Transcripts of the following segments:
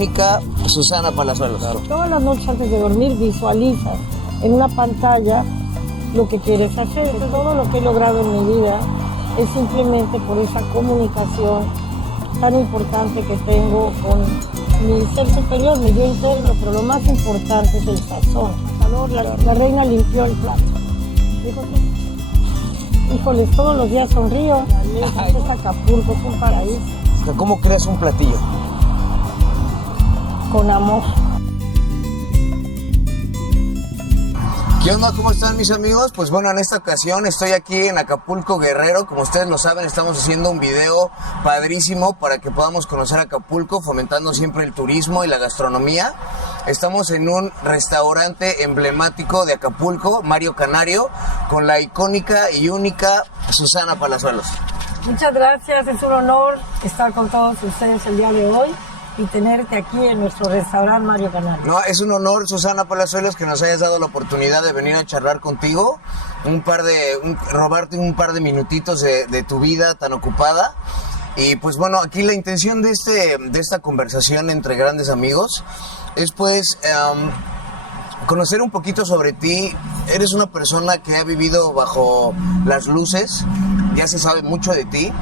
icónica Susana Palazuelos. Claro. Todas las noches antes de dormir visualizas en una pantalla lo que quieres hacer. Todo lo que he logrado en mi vida es simplemente por esa comunicación tan importante que tengo con mi ser superior, mi yo interno, pero lo más importante es el sazón. La reina limpió el plato. Dijo que, híjoles, todos los días sonrío. Es Acapulco, es un paraíso. ¿Cómo creas un platillo? Con amor. ¿Qué onda? ¿Cómo están mis amigos? Pues bueno, en esta ocasión estoy aquí en Acapulco, Guerrero. Como ustedes lo saben, estamos haciendo un video padrísimo para que podamos conocer Acapulco, fomentando siempre el turismo y la gastronomía. Estamos en un restaurante emblemático de Acapulco, Mario Canario, con la icónica y única Susana Palazuelos. Muchas gracias, es un honor estar con todos ustedes el día de hoy y tenerte aquí en nuestro restaurante Mario Canario. No, es un honor, Susana Palazuelos, que nos hayas dado la oportunidad de venir a charlar contigo, robarte un par de minutitos de tu vida tan ocupada. Y pues bueno, aquí la intención de esta conversación entre grandes amigos es pues conocer un poquito sobre ti. Eres una persona que ha vivido bajo las luces, ya se sabe mucho de ti.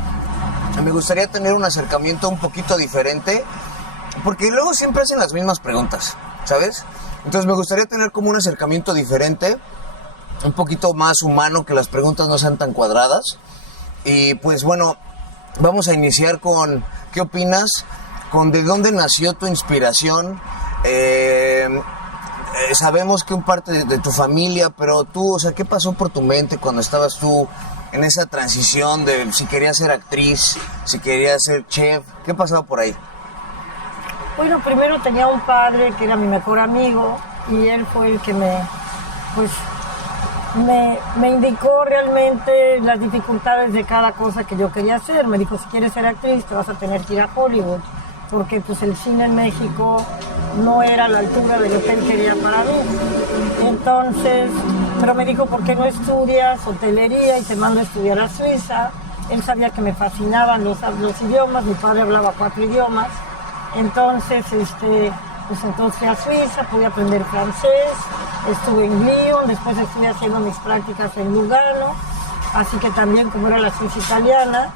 Me gustaría tener un acercamiento un poquito diferente, porque luego siempre hacen las mismas preguntas, ¿sabes? Entonces me gustaría tener como un acercamiento diferente, un poquito más humano, que las preguntas no sean tan cuadradas. Y pues bueno, vamos a iniciar con ¿qué opinas? Con ¿de dónde nació tu inspiración? Sabemos que un parte de tu familia, pero tú, o sea, ¿qué pasó por tu mente cuando estabas tú en esa transición de si querías ser actriz, si querías ser chef? ¿Qué pasaba por ahí? Bueno, primero tenía un padre que era mi mejor amigo y él fue el que me indicó realmente las dificultades de cada cosa que yo quería hacer. Me dijo, si quieres ser actriz te vas a tener que ir a Hollywood, porque pues el cine en México no era a la altura de lo que él quería para mí. Entonces, pero me dijo, ¿por qué no estudias hotelería y te mando a estudiar a Suiza? Él sabía que me fascinaban los idiomas, mi padre hablaba 4 idiomas. Entonces, pues entonces fui a Suiza, pude aprender francés, estuve en Lyon, después estuve haciendo mis prácticas en Lugano, así que también, como era la Suiza italiana,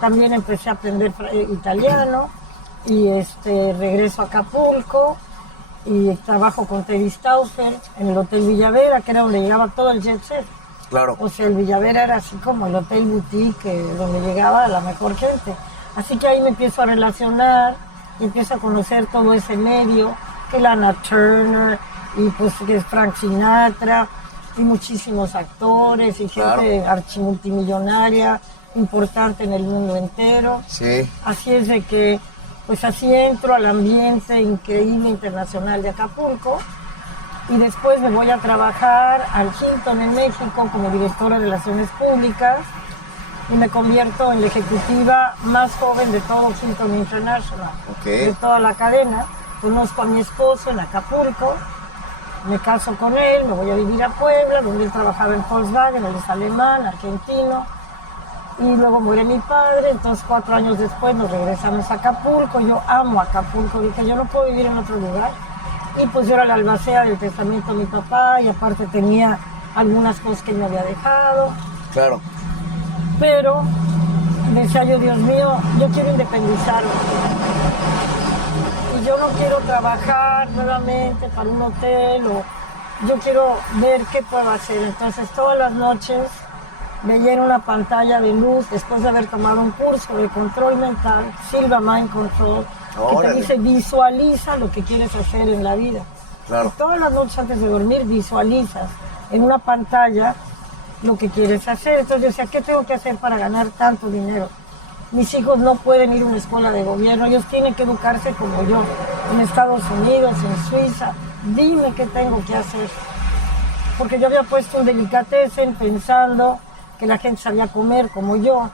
también empecé a aprender italiano, y regreso a Acapulco y trabajo con Teddy Stauffer en el Hotel Villavera, que era donde llegaba todo el jet set. Claro. O sea, el Villavera era así como el hotel boutique, donde llegaba la mejor gente. Así que ahí me empiezo a relacionar y empiezo a conocer todo ese medio, que Lana Turner, y pues que es Frank Sinatra, y muchísimos actores, y gente archimultimillonaria, importante en el mundo entero. Sí. Así es de que, pues así entro al ambiente increíble internacional de Acapulco, y después me voy a trabajar al Hilton en México como directora de Relaciones Públicas, y me convierto en la ejecutiva más joven de todo Hilton International, de toda la cadena. Conozco a mi esposo en Acapulco, me caso con él, me voy a vivir a Puebla, donde él trabajaba en Volkswagen, él es alemán, argentino, y luego muere mi padre. Entonces 4 años después nos regresamos a Acapulco. Yo amo Acapulco, dije, yo no puedo vivir en otro lugar, y pues yo era la albacea del testamento de mi papá, y aparte tenía algunas cosas que él me había dejado. Claro. Pero decía yo, Dios mío, yo quiero independizarme. Y yo no quiero trabajar nuevamente para un hotel, o yo quiero ver qué puedo hacer. Entonces todas las noches veía en una pantalla de luz, después de haber tomado un curso de control mental, Silva Mind Control, que te dice, visualiza lo que quieres hacer en la vida. Claro. Y todas las noches antes de dormir visualizas en una pantalla lo que quieres hacer. Entonces yo decía, ¿qué tengo que hacer para ganar tanto dinero? Mis hijos no pueden ir a una escuela de gobierno, ellos tienen que educarse como yo, en Estados Unidos, en Suiza. Dime qué tengo que hacer. Porque yo había puesto un delicatessen pensando que la gente sabía comer como yo,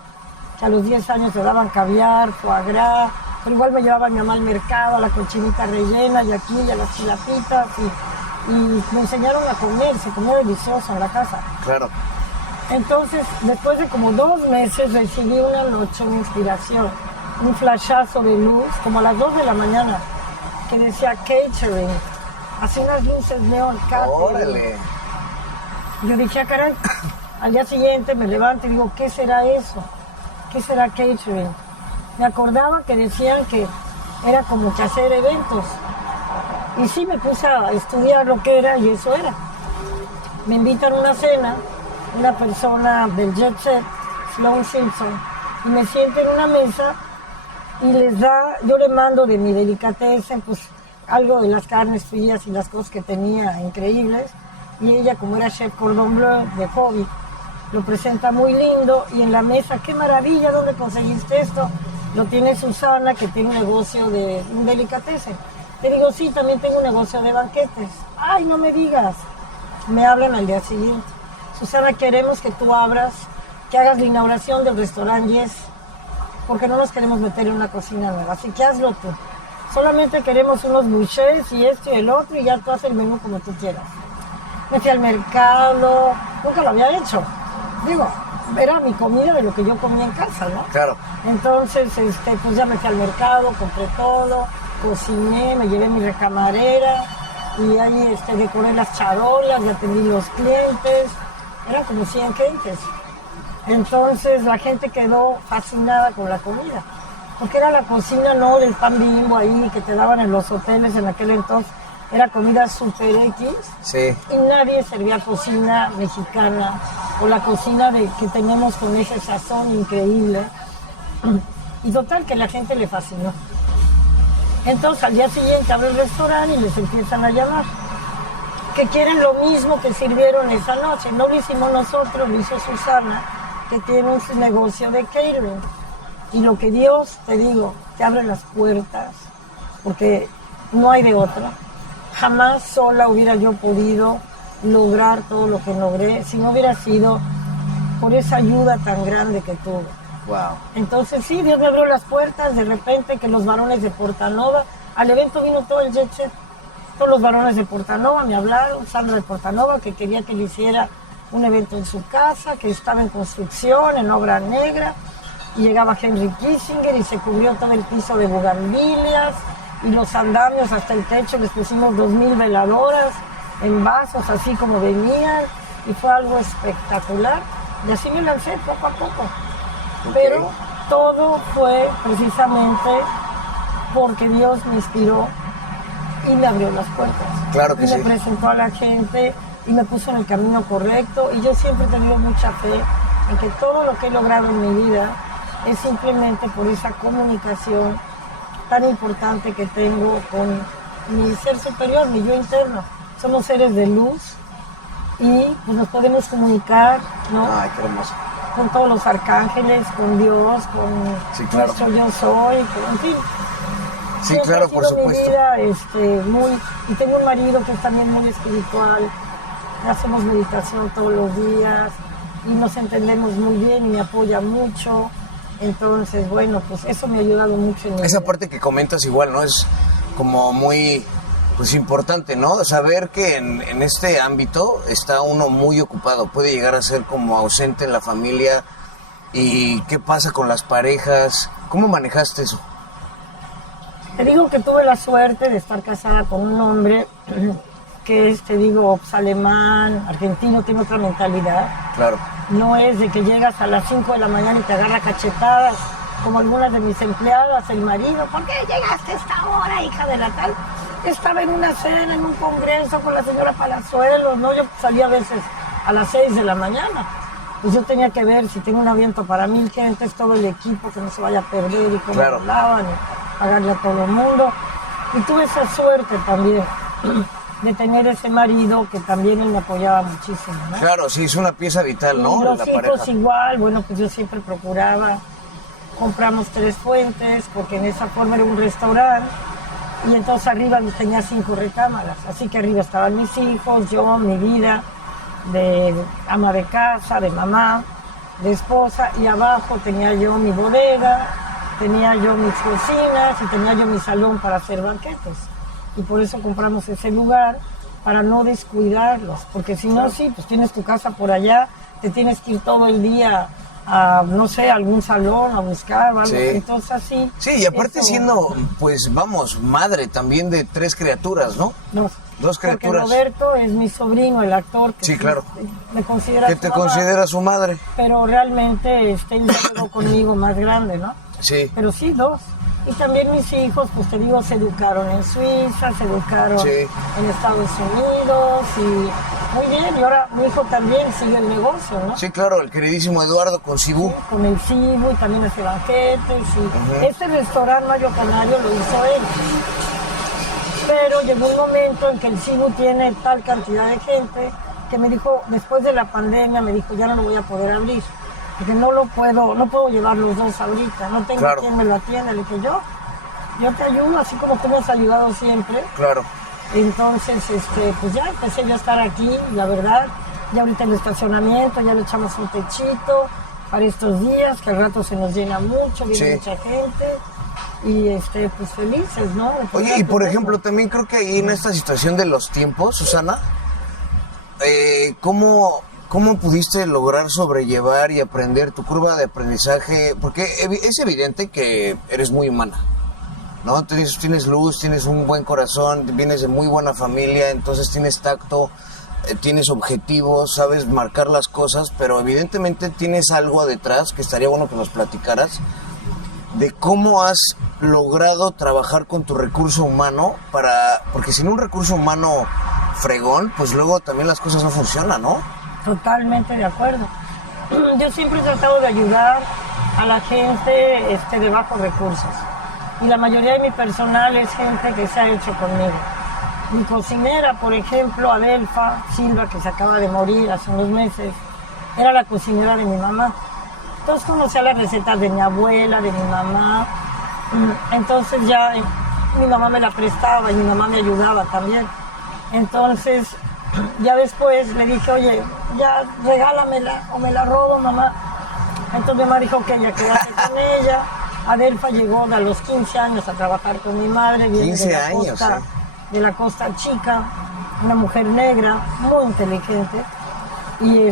que a los 10 años le daban caviar, foie gras, pero igual me llevaba mi mamá al mercado, a la cochinita rellena, y aquí, y a las chilapitas, y me enseñaron a comer, se comía delicioso en la casa. Claro. Entonces, después de como 2 meses, recibí una noche una inspiración, un flashazo de luz, como a las 2 de la mañana, que decía catering, así unas luces neón, catering. Órale. Yo dije, ah, caray, al día siguiente me levanto y digo, ¿qué será eso? ¿Qué será catering? Me acordaba que decían que era como que hacer eventos. Y sí, me puse a estudiar lo que era y eso era. Me invitan a una cena, una persona del Jet Set, Sloan Simpson, y me siento en una mesa y yo le mando de mi delicatessen, pues algo de las carnes frías y las cosas que tenía increíbles. Y ella, como era chef cordon bleu de hobby, lo presenta muy lindo y en la mesa, qué maravilla, ¿dónde conseguiste esto? Lo tiene Susana, que tiene un negocio de un delicatessen. Le digo, sí, también tengo un negocio de banquetes. Ay, no me digas. Me hablan al día siguiente. Susana, queremos que tú abras, que hagas la inauguración del restaurante Yes, porque no nos queremos meter en una cocina nueva, así que hazlo tú. Solamente queremos unos bouchées y esto y el otro y ya tú haces el menú como tú quieras. Me fui al mercado, nunca lo había hecho. Digo, era mi comida de lo que yo comía en casa, ¿no? Claro. Entonces, pues ya me fui al mercado, compré todo, cociné, me llevé mi recamarera y ahí decoré las charolas y atendí los clientes. Eran como 100 clientes. Entonces la gente quedó fascinada con la comida, porque era la cocina no del pan Bimbo ahí que te daban en los hoteles en aquel entonces. Era comida super X, sí. Y nadie servía cocina mexicana o la cocina que tenemos con ese sazón increíble. Y total que la gente le fascinó. Entonces al día siguiente abre el restaurante y les empiezan a llamar, que quieren lo mismo que sirvieron esa noche. No lo hicimos nosotros, lo hizo Susana, que tiene un negocio de catering. Y lo que Dios, te digo, te abre las puertas, porque no hay de otra. Jamás sola hubiera yo podido lograr todo lo que logré si no hubiera sido por esa ayuda tan grande que tuve. Wow. Entonces sí, Dios me abrió las puertas, de repente que los varones de Portanova, al evento vino todo el Jet Set, todos los varones de Portanova me hablaron, Sandra de Portanova, que quería que le hiciera un evento en su casa, que estaba en construcción, en obra negra, y llegaba Henry Kissinger y se cubrió todo el piso de bugambilias, y los andamios hasta el techo, les pusimos 2000 veladoras en vasos, así como venían, y fue algo espectacular. Y así me lancé poco a poco. Okay. Pero todo fue precisamente porque Dios me inspiró y me abrió las puertas. Claro que y sí. me presentó a la gente y me puso en el camino correcto. Y yo siempre he tenido mucha fe en que todo lo que he logrado en mi vida es simplemente por esa comunicación tan importante que tengo con mi ser superior, mi yo interno. Somos seres de luz y pues, nos podemos comunicar, ¿no? Ay, qué hermoso. Con todos los arcángeles, con Dios, con sí, claro. Nuestro yo soy, en fin. Sí, siempre claro, ha sido por supuesto. Mi vida, y tengo un marido que es también muy espiritual. Hacemos meditación todos los días y nos entendemos muy bien y me apoya mucho. Entonces, bueno, pues eso me ha ayudado mucho en esa parte que comentas igual, ¿no? Es como muy, pues importante, ¿no? Saber que en este ámbito está uno muy ocupado, puede llegar a ser como ausente en la familia. ¿Y qué pasa con las parejas? ¿Cómo manejaste eso? Te digo que tuve la suerte de estar casada con un hombre que es, te digo, alemán, argentino, tiene otra mentalidad. Claro. No es de que llegas a las 5 de la mañana y te agarra cachetadas, como algunas de mis empleadas, el marido, ¿por qué llegaste a esta hora, hija de la tal? Estaba en una cena, en un congreso con la señora Palazuelos, ¿no? Yo salía a veces a las 6 de la mañana. Pues yo tenía que ver si tengo un aviento para 1000 gentes, todo el equipo, que no se vaya a perder y cómo claro. hablaban, y pagarle a todo el mundo. Y tuve esa suerte también de tener ese marido que también él me apoyaba muchísimo, ¿no? Claro, sí, es una pieza vital, ¿no? Y los la hijos pareja. igual, bueno, pues yo siempre procuraba. Compramos 3 fuentes, porque en esa forma era un restaurante, y entonces arriba tenía 5 recámaras, así que arriba estaban mis hijos, yo, mi vida de ama de casa, de mamá, de esposa, y abajo tenía yo mi bodega, tenía yo mis cocinas y tenía yo mi salón para hacer banquetes. Y por eso compramos ese lugar, para no descuidarlos, porque si no, sí, pues tienes tu casa por allá, te tienes que ir todo el día no sé, algún salón, a buscar o algo. Sí. Entonces así. Sí, y aparte eso, siendo, pues vamos, madre también de 3 criaturas, ¿no? Dos criaturas. Porque Roberto es mi sobrino, el actor. Que sí, claro. Me considera que su te mamá, considera su madre. pero realmente él se quedó conmigo más grande, ¿no? Sí. Pero sí, 2. Y también mis hijos, pues te digo, se educaron en Suiza, se educaron Sí. en Estados Unidos y muy bien. Y ahora mi hijo también sigue el negocio, ¿no? Sí, claro, el queridísimo Eduardo con Cibú. Sí, con el Cibu y también hace banquetes. Y este restaurante Mayo Canario lo hizo él. Pero llegó un momento en que el Cibu tiene tal cantidad de gente que me dijo, después de la pandemia, me dijo, ya no lo voy a poder abrir. Porque no puedo llevar los 2 ahorita, no tengo Claro. quien me lo atienda. Le dije, yo te ayudo, así como tú me has ayudado siempre. Claro. Entonces, pues ya empecé yo a estar aquí, la verdad. Ya ahorita en el estacionamiento, ya le echamos un techito para estos días, que al rato se nos llena mucho, viene Sí. mucha gente. Y pues felices, ¿no? Oye, y por ejemplo, también creo que ahí en esta situación de los tiempos, Susana, ¿cómo pudiste lograr sobrellevar y aprender tu curva de aprendizaje? Porque es evidente que eres muy humana, ¿no? Tienes luz, tienes un buen corazón, vienes de muy buena familia, entonces tienes tacto, tienes objetivos, sabes marcar las cosas, pero evidentemente tienes algo detrás que estaría bueno que nos platicaras de cómo has logrado trabajar con tu recurso humano porque sin un recurso humano fregón, pues luego también las cosas no funcionan, ¿no? Totalmente de acuerdo. Yo siempre he tratado de ayudar a la gente de bajos recursos. Y la mayoría de mi personal es gente que se ha hecho conmigo. Mi cocinera, por ejemplo, Adelfa Silva, que se acaba de morir hace unos meses, era la cocinera de mi mamá. Entonces conocía las recetas de mi abuela, de mi mamá. Entonces ya mi mamá me la prestaba y mi mamá me ayudaba también. Entonces ya después le dije, oye, ya regálamela o me la robo, mamá. Entonces mi mamá dijo, ok, ya quedaste con ella. Adelfa llegó a los 15 años a trabajar con mi madre. 15 años, sí. De la Costa Chica, una mujer negra, muy inteligente. Y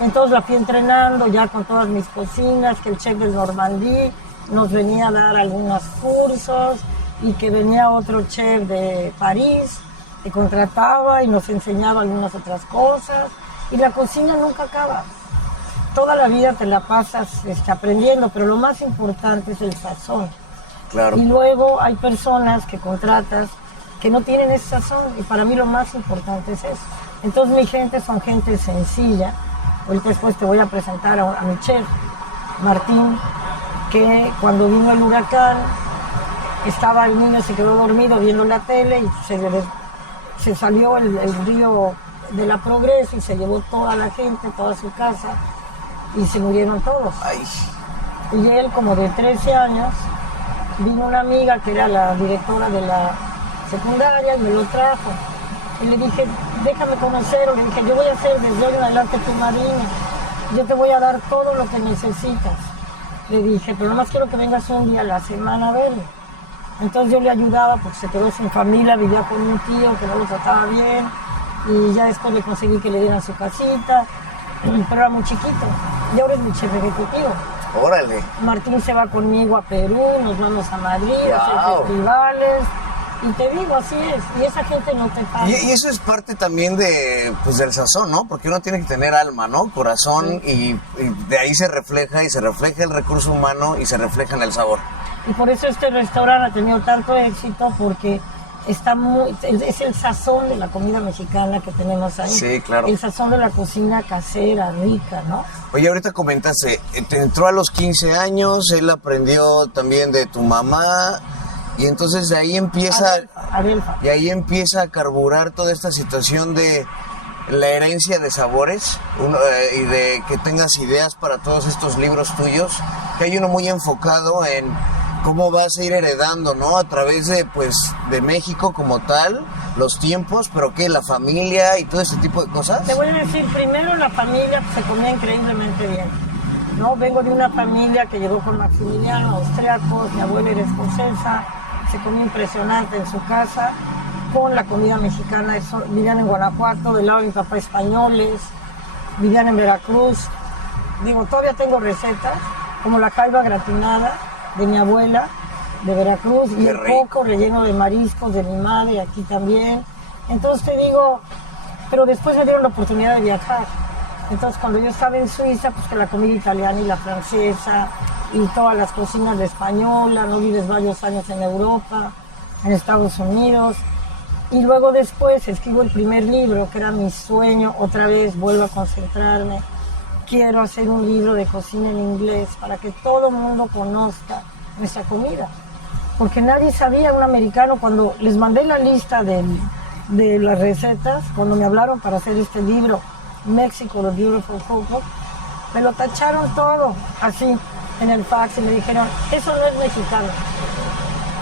entonces la fui entrenando ya con todas mis cocinas, que el chef del Normandí nos venía a dar algunos cursos y que venía otro chef de París que contrataba y nos enseñaba algunas otras cosas. Y la cocina nunca acaba. Toda la vida te la pasas aprendiendo, pero lo más importante es el sazón. Claro. Y luego hay personas que contratas que no tienen ese sazón y para mí lo más importante es eso. Entonces mi gente son gente sencilla. Ahorita después te voy a presentar a mi chef, Martín, que cuando vino el huracán, estaba el niño, se quedó dormido viendo la tele y se salió el río de la Progreso y se llevó toda la gente, toda su casa y se murieron todos. Ay. Y él, como de 13 años, vino una amiga que era la directora de la secundaria y me lo trajo. Y le dije, déjame conocerlo. Le dije, yo voy a ser desde hoy en adelante tu madrina. Yo te voy a dar todo lo que necesitas. Le dije, pero nomás quiero que vengas un día a la semana a verme. Entonces yo le ayudaba porque se quedó sin familia, vivía con un tío que no lo trataba bien. Y ya después le conseguí que le dieran su casita. Pero era muy chiquito. Y ahora es mi chef ejecutivo. Órale. Martín se va conmigo a Perú, nos vamos a Madrid, a hacer festivales. Y te digo, así es. Y esa gente no te paga. Y eso es parte también del sazón, ¿no? Porque uno tiene que tener alma, ¿no? Corazón, sí. y de ahí se refleja el recurso humano y se refleja en el sabor. Y por eso este restaurante ha tenido tanto éxito, porque es el sazón de la comida mexicana que tenemos ahí. Sí, claro. El sazón de la cocina casera, rica, ¿no? Oye, ahorita comentaste, te entró a los 15 años, él aprendió también de tu mamá. Y entonces de ahí empieza a carburar toda esta situación de la herencia de sabores y de que tengas ideas para todos estos libros tuyos, que hay uno muy enfocado en cómo vas a ir heredando, ¿no? A través de México como tal, los tiempos, pero que la familia y todo ese tipo de cosas. Te voy a decir, primero la familia se comía increíblemente bien, ¿no? Vengo de una familia que llegó con Maximiliano, austriacos, mi abuela era escocesa. Se comía impresionante en su casa, con la comida mexicana. Vivían en Guanajuato, del lado de mi papá españoles, vivían en Veracruz. Digo, todavía tengo recetas, como la jaiba gratinada de mi abuela, de Veracruz, y el coco relleno de mariscos de mi madre, aquí también. Entonces te digo, pero después me dieron la oportunidad de viajar. Entonces cuando yo estaba en Suiza, pues que la comida italiana y la francesa, y todas las cocinas de española, no vives varios años en Europa, en Estados Unidos. Y luego después escribo el primer libro, que era mi sueño, otra vez vuelvo a concentrarme. Quiero hacer un libro de cocina en inglés para que todo el mundo conozca nuestra comida. Porque nadie sabía, un americano, cuando les mandé la lista de las recetas, cuando me hablaron para hacer este libro, México, The Beautiful Cookbook, me lo tacharon todo, así, en el fax, y me dijeron, eso no es mexicano.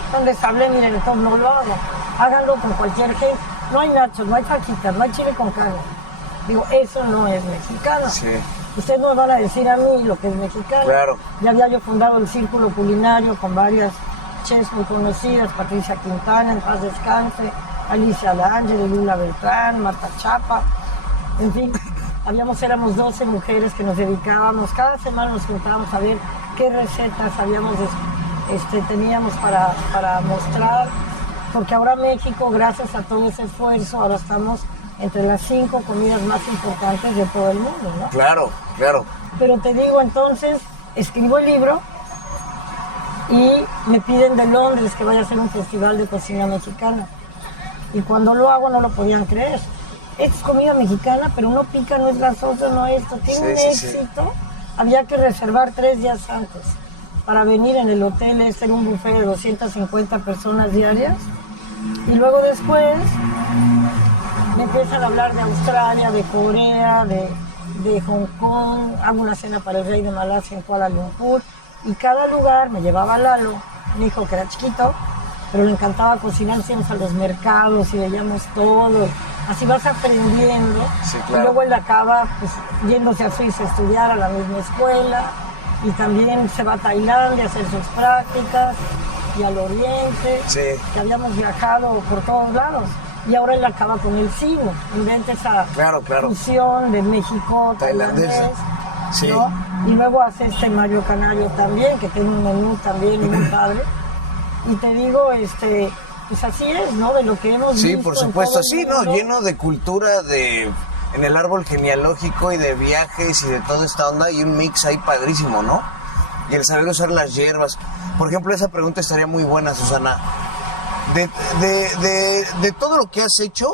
Entonces les hablé, miren, entonces no lo hago, háganlo con cualquier gente. No hay nachos, no hay fajitas, no hay chile con carne. Digo, eso no es mexicano. Sí. Ustedes no me van a decir a mí lo que es mexicano. Claro. Ya había yo fundado el Círculo Culinario con varias chefs muy conocidas, Patricia Quintana, en paz descanse, Alicia D'Angelo, Lula Beltrán, Marta Chapa, en fin, éramos 12 mujeres que nos dedicábamos, cada semana nos juntábamos a ver qué recetas teníamos para mostrar, porque ahora México, gracias a todo ese esfuerzo, ahora estamos entre las 5 comidas más importantes de todo el mundo, ¿no? Claro, claro. Pero te digo, entonces, escribo el libro y me piden de Londres que vaya a hacer un festival de cocina mexicana. Y cuando lo hago no lo podían creer. Es comida mexicana, pero no pica, no es grasoso, no esto. Tiene un éxito. Sí. Había que reservar 3 días antes para venir en el hotel, en un buffet de 250 personas diarias. Y luego después me empiezan a hablar de Australia, de Corea, de Hong Kong. Hago una cena para el rey de Malasia en Kuala Lumpur. Y cada lugar me llevaba Lalo, mi hijo que era chiquito, pero le encantaba cocinar, íbamos a los mercados y veíamos todo. Así vas aprendiendo. Sí, claro. Y luego él acaba pues, yéndose a Suiza a estudiar a la misma escuela. Y también se va a Tailandia a hacer sus prácticas. Y al Oriente, sí, que habíamos viajado por todos lados. Y ahora él acaba con el cine. Inventa esa fusión de México, tailandés. Sí. ¿No? Y luego hace Mario Canario también, que tiene un menú también muy padre. Y te digo, pues así es, ¿no? De lo que hemos visto. Sí, por supuesto, sí, ¿no? Lleno de cultura, en el árbol genealógico y de viajes y de toda esta onda, y un mix ahí padrísimo, ¿no? Y el saber usar las hierbas. Por ejemplo, esa pregunta estaría muy buena, Susana. De todo lo que has hecho,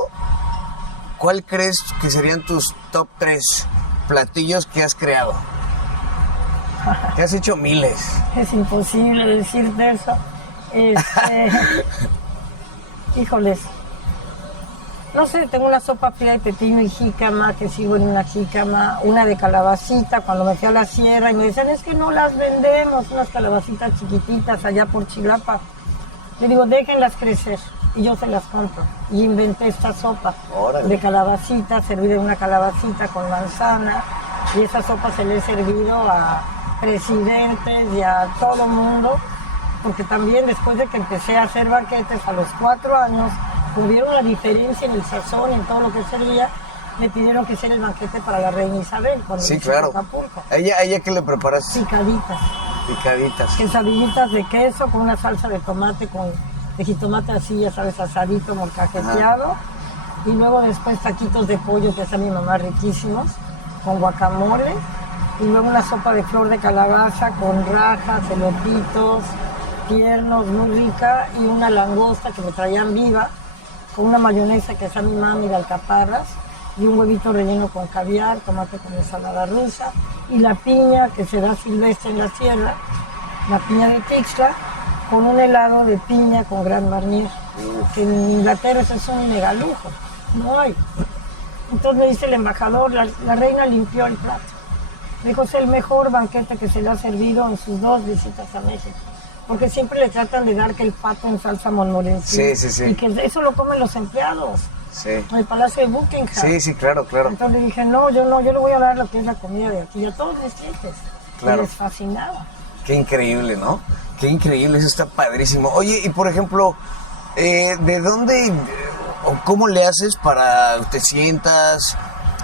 ¿cuál crees que serían tus top 3 platillos que has creado? Que has hecho miles. Es imposible decirte eso. Híjoles. No sé, tengo una sopa fría de pepino y jícama, que sigo en una jícama, una de calabacita, cuando me fui a la sierra y me decían, es que no las vendemos, unas calabacitas chiquititas allá por Chilapa. Le digo, déjenlas crecer, y yo se las compro. Y inventé esta sopa de calabacita, servida en una calabacita con manzana, y esa sopa se le he servido a presidentes y a todo mundo, porque también después de que empecé a hacer banquetes a los 4 años, vieron la diferencia en el sazón, en todo lo que servía, me pidieron que hiciera el banquete para la reina Isabel, cuando sí, claro. Acapulco. ¿A ella qué le preparaste? Picaditas. Quesadillitas de queso con una salsa de tomate, de jitomate así, ya sabes, asadito, molcajeteado. Y luego después taquitos de pollo que hace mi mamá riquísimos, con guacamole. Y luego una sopa de flor de calabaza con rajas, elotitos, tiernos, muy rica. Y una langosta que me traían viva, con una mayonesa que hace mi mami de alcaparras. Y un huevito relleno con caviar, tomate con ensalada rusa. Y la piña que se da silvestre en la sierra, la piña de Tixla, con un helado de piña con Grand Marnier, que en Inglaterra eso es un mega lujo, no hay. Entonces me dice el embajador, la reina limpió el plato. Me dijo, es el mejor banquete que se le ha servido en sus 2 visitas a México. Porque siempre le tratan de dar que el pato en salsa montmorency. Sí. Y que eso lo comen los empleados. Sí. En el Palacio de Buckingham. Sí, claro. Entonces le dije, no, yo le voy a dar lo que es la comida de aquí, a todos mis clientes. Claro. Y les fascinaba. Qué increíble, ¿no? Qué increíble, eso está padrísimo. Oye, y por ejemplo, ¿de dónde o cómo le haces para te sientas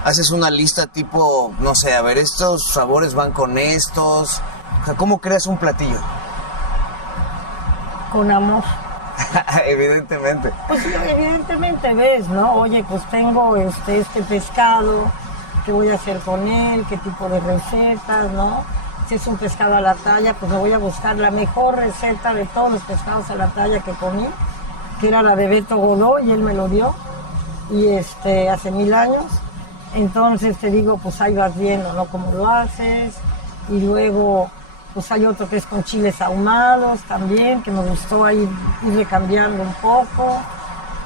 haces una lista tipo, no sé, a ver, estos sabores van con estos. O sea, ¿cómo creas un platillo? Con amor. Evidentemente. Pues sí, evidentemente ves, ¿no? Oye, pues tengo este pescado, ¿qué voy a hacer con él? ¿Qué tipo de recetas, no? Si es un pescado a la talla, pues me voy a buscar la mejor receta de todos los pescados a la talla que comí, que era la de Beto Godoy, y él me lo dio, y hace 1000 años. Entonces te digo, pues ahí vas viendo, ¿no? Cómo lo haces, y luego, pues hay otro que es con chiles ahumados también, que me gustó ahí irle cambiando un poco.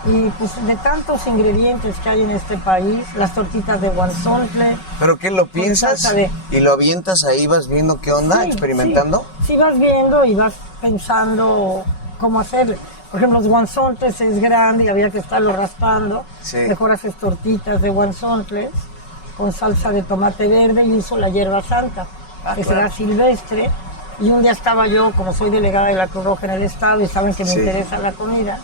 Y pues de tantos ingredientes que hay en este país, las tortitas de guanzontle. ¿Pero qué, lo piensas y lo avientas ahí, vas viendo qué onda, sí, experimentando? Sí, vas viendo y vas pensando cómo hacerle. Por ejemplo, los guanzontles es grande y había que estarlo raspando. Sí. Mejor haces tortitas de guanzontles con salsa de tomate verde y uso la hierba santa, que será silvestre. Y un día estaba yo, como soy delegada de la Cruz Roja en el estado y saben que me interesa la comida,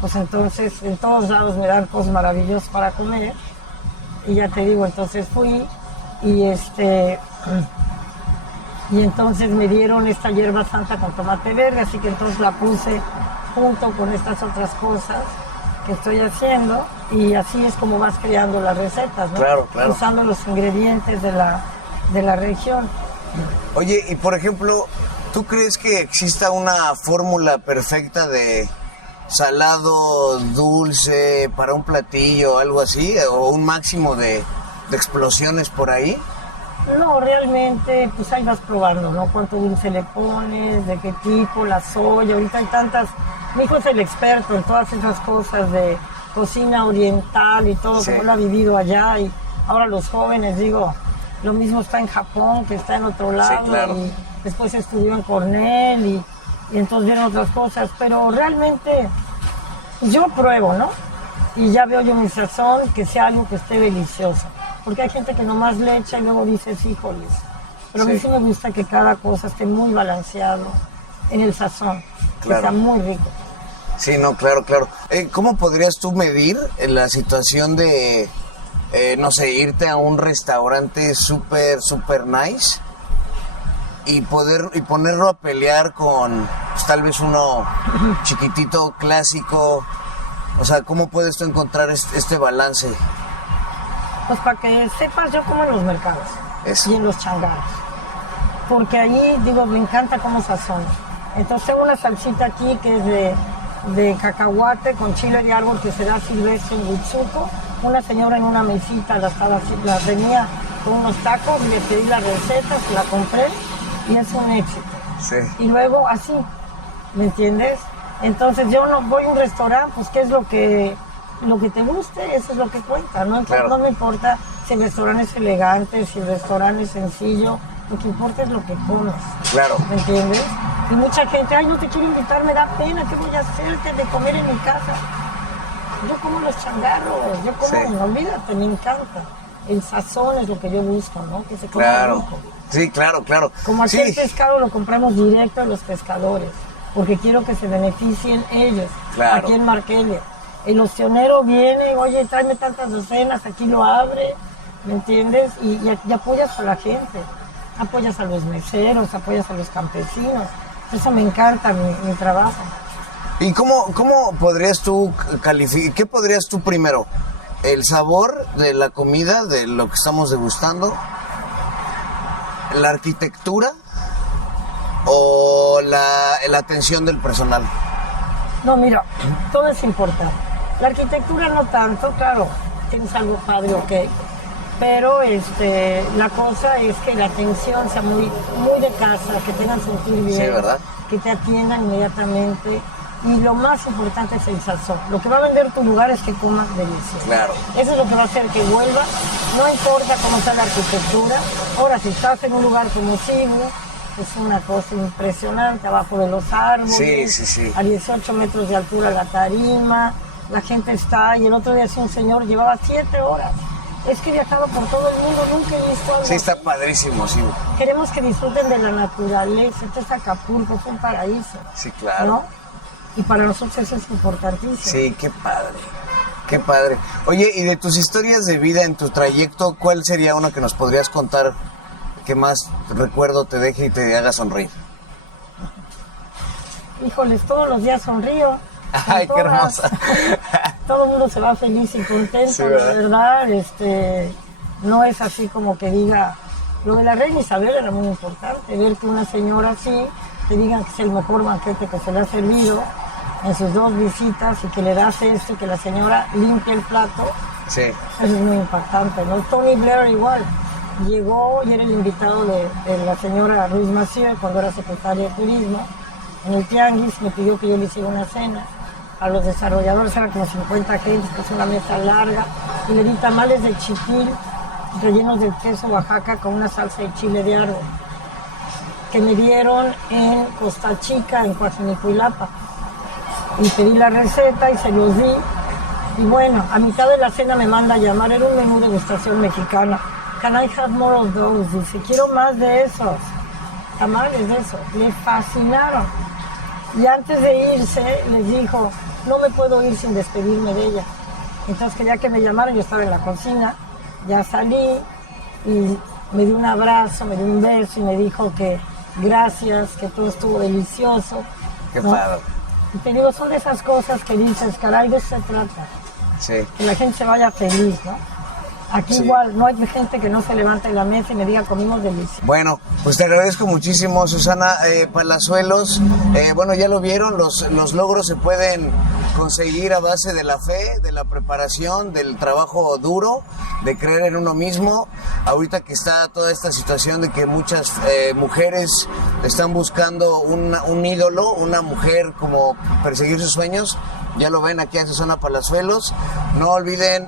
pues entonces en todos lados me dan cosas maravillosas para comer. Y ya te digo, entonces fui y y entonces me dieron esta hierba santa con tomate verde, así que entonces la puse junto con estas otras cosas que estoy haciendo, y así es como vas creando las recetas, ¿no? Claro, claro. Usando los ingredientes de la región. Oye, y por ejemplo, ¿tú crees que exista una fórmula perfecta de salado, dulce, para un platillo, algo así? ¿O un máximo de explosiones por ahí? No, realmente, pues ahí vas probando, ¿no? Cuánto dulce le pones, de qué tipo, la soya. Ahorita hay tantas... Mi hijo es el experto en todas esas cosas de cocina oriental y todo, como lo ha vivido allá. Y ahora los jóvenes, digo, lo mismo está en Japón, que está en otro lado. Sí, claro. Y después estudió en Cornell y entonces vieron otras cosas. Pero realmente yo pruebo, ¿no? Y ya veo yo mi sazón, que sea algo que esté delicioso. Porque hay gente que nomás le echa y luego dices, híjoles. Pero a mí sí me gusta que cada cosa esté muy balanceado en el sazón, que sea muy rico. Sí, no, claro, claro. ¿Cómo podrías tú medir la situación de, no sé, irte a un restaurante súper, súper nice y ponerlo a pelear con, pues, tal vez uno chiquitito, clásico? O sea, ¿cómo puedes tú encontrar este balance? Pues para que sepas, yo como en los mercados y en los changarros. Porque ahí, digo, me encanta cómo sazona. Entonces tengo una salsita aquí que es de cacahuate con chile de árbol que se da silvestre en Huitzuco. Una señora en una mesita la tenía con unos tacos, le pedí la receta, se la compré y es un éxito. Sí. Y luego así, ¿me entiendes? Entonces yo no voy a un restaurante, pues qué es lo que te guste, eso es lo que cuenta, ¿no? Entonces, no me importa si el restaurante es elegante, si el restaurante es sencillo, lo que importa es lo que comes. Claro. ¿Me entiendes? Y mucha gente, ay, no te quiero invitar, me da pena, ¿qué voy a hacerte de comer en mi casa? Yo como los changarros, yo como, olvídate, me encanta. El sazón es lo que yo busco, ¿no? Que se coma rico. Sí, claro, claro. Como aquí el pescado lo compramos directo a los pescadores, porque quiero que se beneficien ellos, aquí en Markelia. El opcionero viene, oye, tráeme tantas docenas, aquí lo abre, ¿me entiendes? Y apoyas a la gente, apoyas a los meseros, apoyas a los campesinos. Eso me encanta, mi trabajo. ¿Y cómo podrías tú calificar? ¿Qué podrías tú primero? ¿El sabor de la comida, de lo que estamos degustando? ¿La arquitectura? ¿O la atención del personal? No, mira, todo es importante. La arquitectura no tanto, claro, tienes algo padre, ok. Pero la cosa es que la atención sea muy, muy de casa, que te hagan sentir bien, sí, ¿verdad? Que te atiendan inmediatamente. Y lo más importante es el sazón. Lo que va a vender tu lugar es que comas delicioso. Claro. Eso es lo que va a hacer que vuelvas. No importa cómo sea la arquitectura. Ahora, si estás en un lugar como Cibu, es una cosa impresionante, abajo de los árboles, sí. A 18 metros de altura la tarima, la gente está, y el otro día un señor llevaba 7 horas. Es que he viajado por todo el mundo, nunca he visto algo Sí, está así. padrísimo, sí. Queremos que disfruten de la naturaleza, esto es Acapulco, es un paraíso. Sí, claro. ¿No? Y para nosotros eso es importantísimo. Sí, qué padre. Qué padre. Oye, y de tus historias de vida en tu trayecto, ¿cuál sería una que nos podrías contar que más recuerdo te deje y te haga sonreír? Híjoles, todos los días sonrío. Ay, qué hermosa. Todo el mundo se va feliz y contento, Sí, de ¿verdad? verdad. No es así como que diga... Lo de la reina Isabel era muy importante, ver que una señora así te diga que es el mejor banquete que se le ha servido en sus 2 visitas y que le das esto y que la señora limpia el plato. Sí. Eso es muy impactante, ¿no? Tony Blair igual. Llegó y era el invitado de la señora Ruiz Massieu cuando era secretaria de Turismo. En el Tianguis me pidió que yo le hiciera una cena. A los desarrolladores eran como 50 gentes, que es una mesa larga. Y le di tamales de chiquil rellenos de queso Oaxaca con una salsa de chile de árbol. Que me dieron en Costa Chica, en Coajinicuilapa. Y pedí la receta y se los di. Y bueno, a mitad de la cena me manda a llamar, era un menú de degustación mexicana. Can I have more of those? Dice, quiero más de esos. Tamales de eso. Le fascinaron. Y antes de irse, les dijo, no me puedo ir sin despedirme de ella. Entonces quería que me llamaran, yo estaba en la cocina, ya salí y me dio un abrazo, me dio un beso y me dijo que gracias, que todo estuvo delicioso. Qué ¿no? padre. Y te digo, son de esas cosas que dices, caray, de eso se trata. Sí. Que la gente se vaya feliz, ¿no? Aquí Sí. igual, no hay gente que no se levante de la mesa y me diga, comimos delicioso. Bueno, pues te agradezco muchísimo, Susana Palazuelos. Bueno, ya lo vieron, los logros se pueden conseguir a base de la fe, de la preparación, del trabajo duro, de creer en uno mismo. Ahorita que está toda esta situación de que muchas mujeres están buscando un ídolo, una mujer como perseguir sus sueños, ya lo ven aquí a Susana Palazuelos. No olviden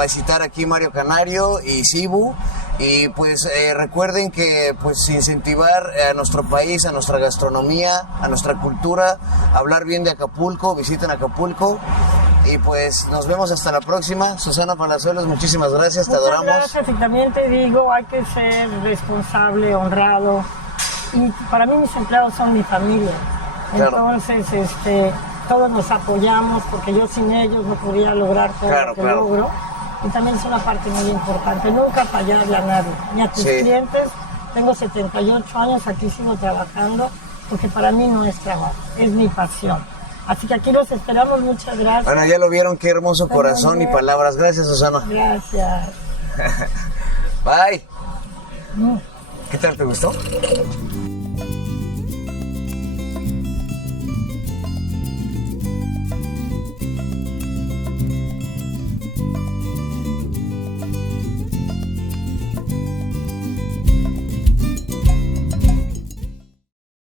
visitar aquí Mario Canario y Cibu. Y pues recuerden que pues incentivar a nuestro país, a nuestra gastronomía, a nuestra cultura, hablar bien de Acapulco, visiten Acapulco. Y pues nos vemos hasta la próxima. Susana Palazuelos, muchísimas gracias, te Muchas adoramos. gracias, y también te digo, hay que ser responsable, honrado. Y para mí mis empleados son mi familia. Claro. Entonces, todos nos apoyamos porque yo sin ellos no podía lograr todo Claro, lo que claro. logro. Y también es una parte muy importante, nunca fallarle a nadie, ni a tus Sí. clientes. Tengo 78 años, aquí sigo trabajando, porque para mí no es trabajo, es mi pasión. Así que aquí los esperamos, muchas gracias. Bueno, ya lo vieron, qué hermoso Está corazón muy y bien. palabras. Gracias, Susana. Gracias. Bye. ¿Qué tal, te gustó?